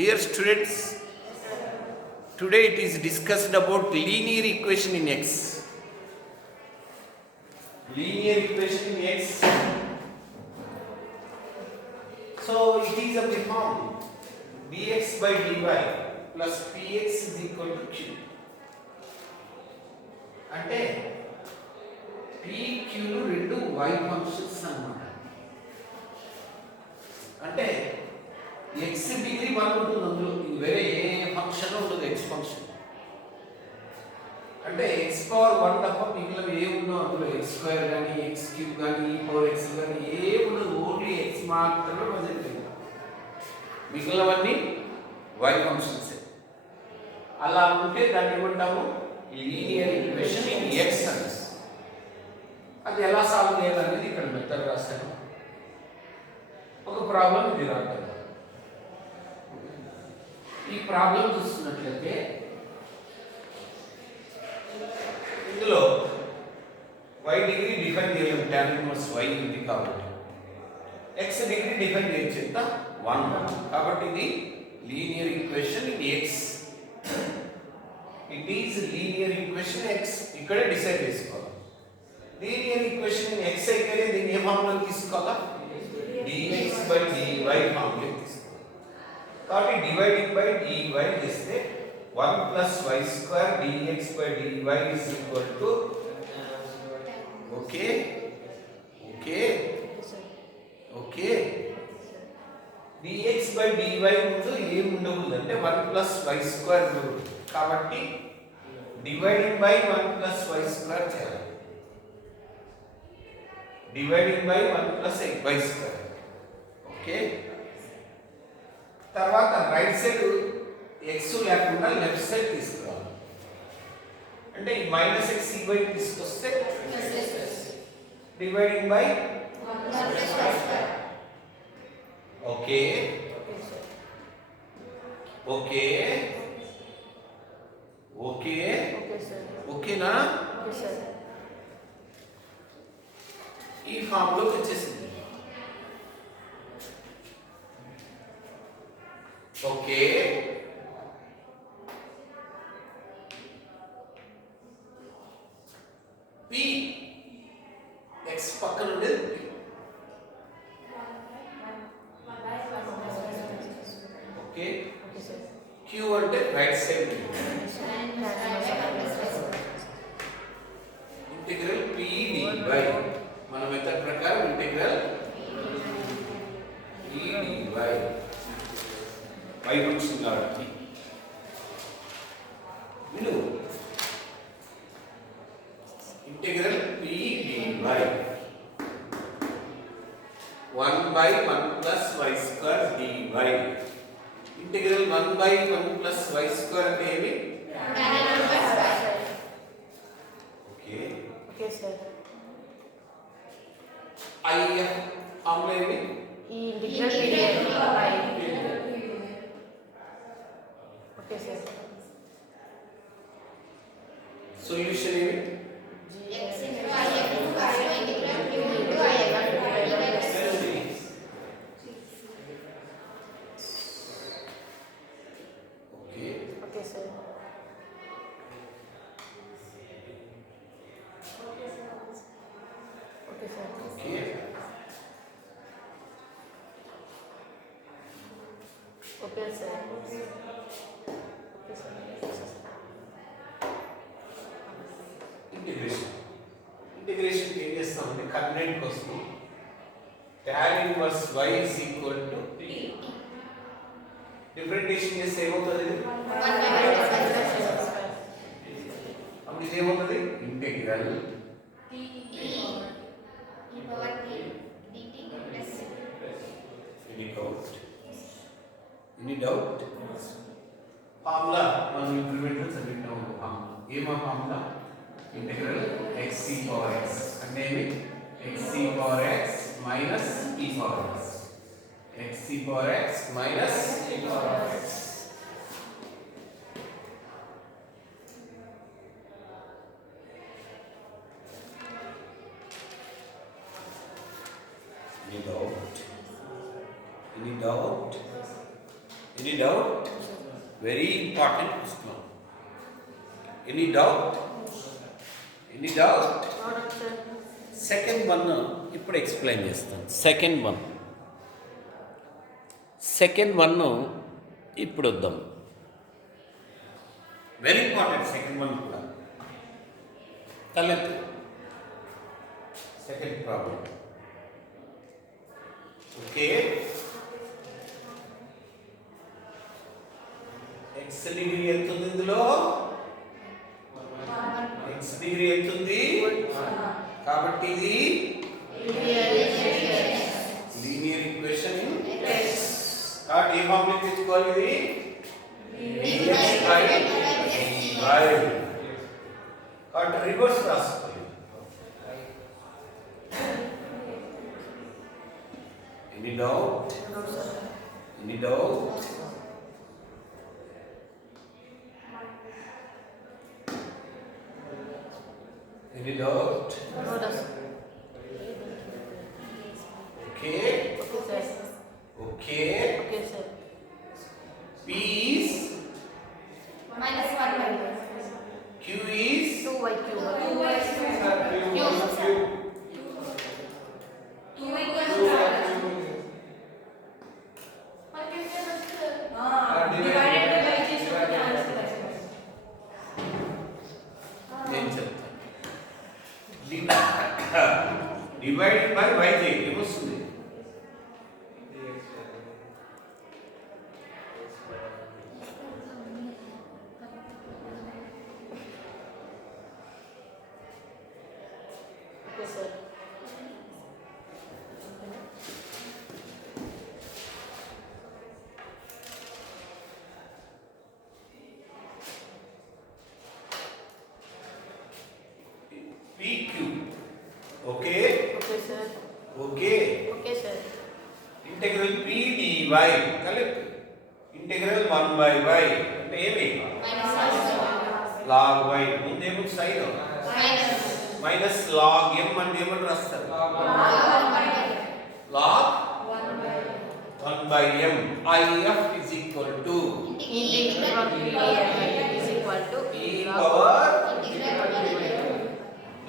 Dear students, today it is discussed about linear equation in X. Linear equation in X. So it is of the form dx by dy plus px is equal to q. అంటే p q లు రెండు y functions అన్నమాట. అంటే x degree 1 ఉంటుంది అందులో, ఇది వేరే ఏ ఫంక్షన్ ఉండదు x ఫంక్షన్. అంటే x పవర్ 1 తప్ప మిగిలినవి ఏ ఉండవు అందులో, x స్క్వేర్ కానీ x క్యూబ్ కానీ e పవర్ x కానీ ఏ ఉండదు, ఓన్లీ x మాత్రమే ప్రజెంట్ అయ్యింది. మిగిలినవన్నీ y ఫంక్షన్స్. అలా ఉంటే దాన్ని ఏమంటాము లీనియర్ ఈక్వేషన్ ఇన్ x అని. అది ఎలా సాల్వ్ చేయాలనేది ఇక్కడ మెథడ్ రాశాను. ఒక ప్రాబ్లం ఇది రాద్దాం. ఈ ప్రాబ్లం చూస్తున్నట్లయితే ఇందులో y డిగ్రీ డిఫైన్ చేయలేము, tan ఇన్వర్స్ y ఉంది కాబట్టి. x డిగ్రీ డిఫైన్ చేయొచ్చు, ఎంత 1. కాబట్టి ఇది linear equation in x. It is linear equation x. ఇక్కడే డిసైడ్ చేసుకోవాలి. లీనియర్ ఈక్వేషన్ ఇన్ x అయితే దీన్ని ఏ ఫార్ములా తీసుకోవాలా, dx by dy ఫార్ములా తీసుకోవాలి. కాబట్టి డివైడింగ్ బై dy చేస్తే 1 plus y square dx by dy is equal to okay dx by dy ముందు ఏం ఉండకూడదు అంటే 1 plus y square ఉండకూడదు. కాబట్టి dividing by 1 plus y square చేయాలి. Dividing by 1 plus y square. Okay, తర్వాత రైట్ సైడ్ x లేకుండా లెఫ్ట్ సైడ్ తీసుకురావాలి. అంటే ఈ మైనస్ x ఈ వైపు తీసుకొస్తే dividing by okay okay okay ఓకేనా, ఈ ఫామ్ లోకి వచ్చేసింది. ఓకే, p x పక్కన ఉండేది p. ఓకే, q అంటే right side integral p dy. మన మెథడ్ ప్రకారం integral p dy y function కాబట్టి విను ఇంటిగ్రల్ p dy 1 by 1 plus y square dy. Integral 1 by 1 plus y square అంటే ఏమి? Okay sir. I ఫార్ములా ఏమి? ఈ ఇంటిగ్రల్ ఓకే సార్. సొల్యూషన్ ఏమి? Okay sir. Okay sir. Okay, okay sir. Integration ఏం చేస్తామంటే కన్వెంట్ కోసం tan inverse y is equal to differentiation చేస్తే ఏమవుతుంది? అప్పుడు ఇది ఏమవుతుంది? Integral any doubt? ఫార్ములా మనం ఇంప్లిమెంట్ చదివినాం. ఫార్ములా ఏమా formula? Integral x e power x అంటే ఏమి? x e power x minus e power x. x e power x minus e power x. Any doubt? doubt? Very important question. Any doubt? Any doubt? Not sir. Second one ఇప్పుడు explain చేస్తాను. Second one ఇప్పుడు వద్దాం. Very important second one కూడా. తలెత్తు second problem. Okay, x degree ఎంత ఉంది ఇందులో? X degree ఎంత ఉంది? కాబట్టి ఇది లీనియర్ ఈక్వేషన్. కాబట్టి ఏ ఫార్ములా తీసుకోవాలి? ఇది dx by dy. కాబట్టి రివర్స్ రాసుకోవాలి. Any doubt? No sir. Any doubt? Any doubt? No sir. Okay, Okay sir. Okay. Okay sir. P is, minus 1 Q is 2y cube. 2 equals to divided by y చేసుకుంటే ఆన్సర్ వస్తుంది. నేను చెప్తాను. Divided by y చేయండి, ఏమొస్తుంది? Okay sir. PQ. Okay, Okay sir. Okay. Okay sir. Integral P dy కలిపి ఇంటెగ్రల్ 1 by y అంటే ఏమి? log y. ముందేమో సైన్ మైనస్ log m అంటే ఏమని రాస్తారు? log 1 by m. if is equal to Integral pdx is equal to e power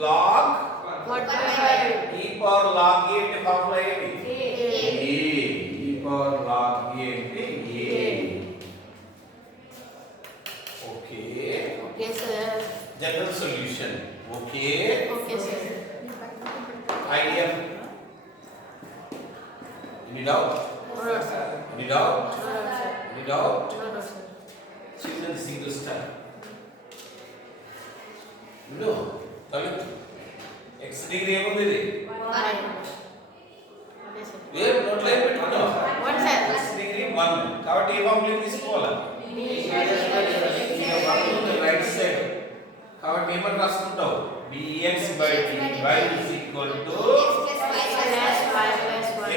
log 1 by e power log a అంటే ఫార్ములా ఏమి? a. e power log a అంటే a. Okay, Okay sir. General solution. Okay, Okay sir. IDF. Any doubt? No sir. Any doubt? No sir. Any doubt? No sir. చిన్నది single star. No, తలెత్తు. X degree ఏముంది? ఇది 1. Okay sir. ఏం నోట్లో ఏం పెట్టుకున్నావు? 1 sir. X degree 1. కాబట్టి ఏ ఫార్ములా తీసుకోవాలా? Right side. కాబట్టి ఏమని రాసుకుంటావు? dx by dy is equal to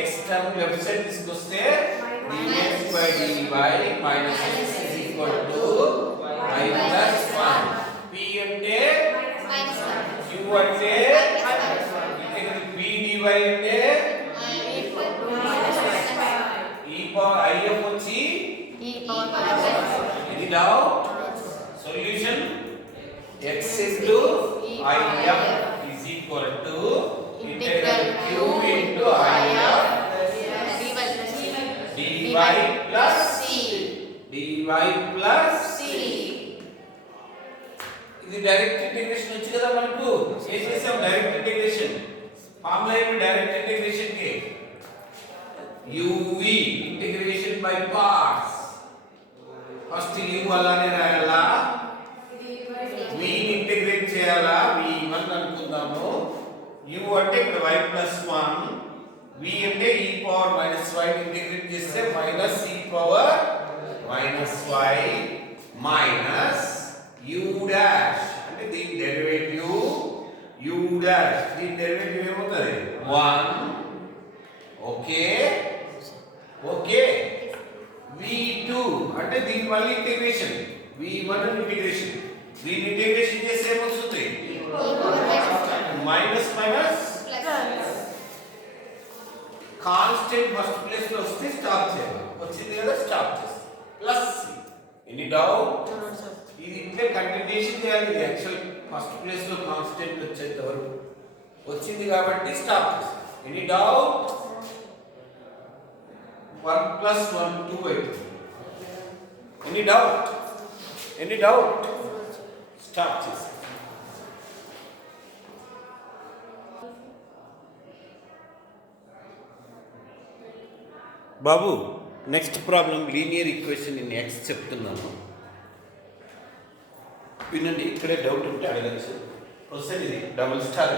x term left side తీసుకొస్తే dx by dy minus x is equal to y plus 1. p అంటే q అంటే ఇంటెగ్రల్ p dy అంటే e పవర్ if వచ్చి ఇది doubt. Solution x into if is equal to integral q into if dy plus c. ఇది direct integration వచ్చి కదా మనకు. ఏం చేసాం? Direct integration. ఫార్ములా ఏమి డైరెక్ట్ ఇంటిగ్రేషన్ కి? uv integration by parts. First u అలానే రాయాలా, v ఇంటిగ్రేట్ చేయాలా? v1 అనుకుందాము. u అంటే ఇక్కడ y plus 1, v అంటే e power minus y integrate చేస్తే minus e power minus y minus u dash అంటే దీని డెరివేటివ్ u డాష్. దీని డెరివేటివ్ ఏమవుతుంది? 1. Okay, okay. v2 అంటే దీని మళ్ళీ ఇంటిగ్రేషన్. v1 integration. దీని ఇంటిగ్రేషన్ చేస్తే ఏమొస్తుంది? Minus minus constant first place లో వస్తే స్టాప్ చేయాలి. వచ్చింది కదా, స్టాప్ చేస్తాం. Plus any doubt? No, sir. ఇది ఇంటే కంటిన్యూషన్ చేయాలి. ఇది యాక్చువల్ ఫస్ట్ ప్లేస్ లో కాన్స్టెంట్ వచ్చేంత వరకు వచ్చింది కాబట్టి స్టాప్ చేస్తాం. Any doubt? 1 + 1 2 అవుతుంది. Any doubt? Any doubt? Stop చేస్తాం. బాబు next problem linear equation in x చెప్తున్నాను వినండి. ఇక్కడే డౌట్ ఉంటే అడగచ్చు. ప్రొసెడ్. ఇది డబుల్ స్టార్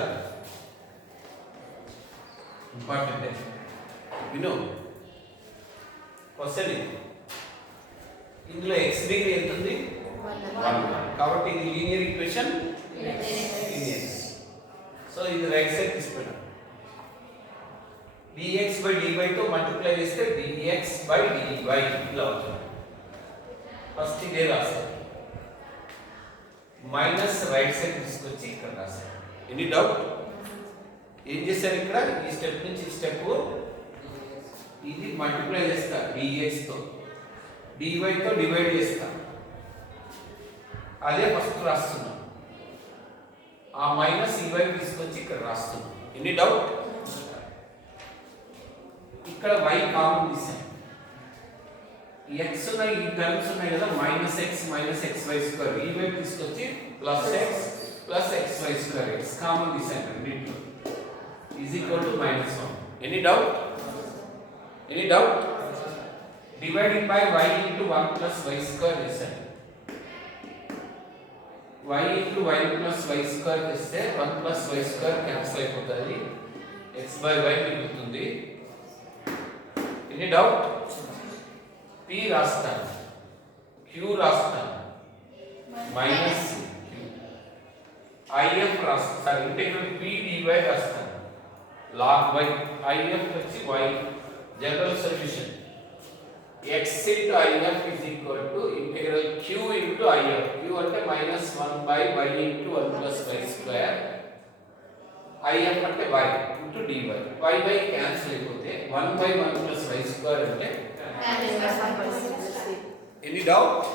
ఇంపార్టెంట్. విను. ప్రొసెడ్. ఇందులో ఎక్స్ డిగ్రీ ఎంత ఉంది? 1. కాబట్టి ఇది లీనియర్ ఈక్వేషన్. లీనియర్. సో ఇది రైట్ సైడ్ తీసుకున్నాం. dx/dy తో మల్టిప్లై చేస్తే dx/dy ఇలా అవుతుంది. ఫస్ట్ ఇదే రాస్తాం. మైనస్ రైట్ సైడ్ తీసుకొచ్చి ఇక్కడ రాస్తాం. Any doubt? ఏం చేశారు ఇక్కడ? ఈ స్టెప్ నుంచి ఈ స్టెప్ ఇది మల్టిప్లై చేస్తా dx తో, dy తో డివైడ్ చేస్తా. అదే ఫస్ట్ రాస్తున్నాం. ఆ మైనస్ ఈ వైపు తీసుకొచ్చి ఇక్కడ రాస్తున్నాం. Any doubt? ఇక్కడ y కామన్ తీసాం. x ఉన్నాయి, ఈ టర్మ్స్ ఉన్నాయి కదా, -x - xy² ఈ వైపు తీసుకొచ్చి +x + xy², x కామన్ తీసాం రెండింటిలో, =-1. Any doubt? Any doubt? Dividing by y * 1 + y² చేసాం. y * 1 + y² చేస్తే 1 + y² క్యాన్సిల్ అయిపోతుంది, x/y మిగులుతుంది. Any doubt? p రాస్తాను, q రాస్తాను, మైనస్ if రాస్తాను, ఇంటిగ్రల్ p dy రాస్తాను, log y, if వచ్చి y. General solution x * if is equal to integral q * if. q అంటే -1/y * 1 + y², if అంటే y into dy. y cancel అయిపోతే 1/1 + y² అంటే. Any doubt?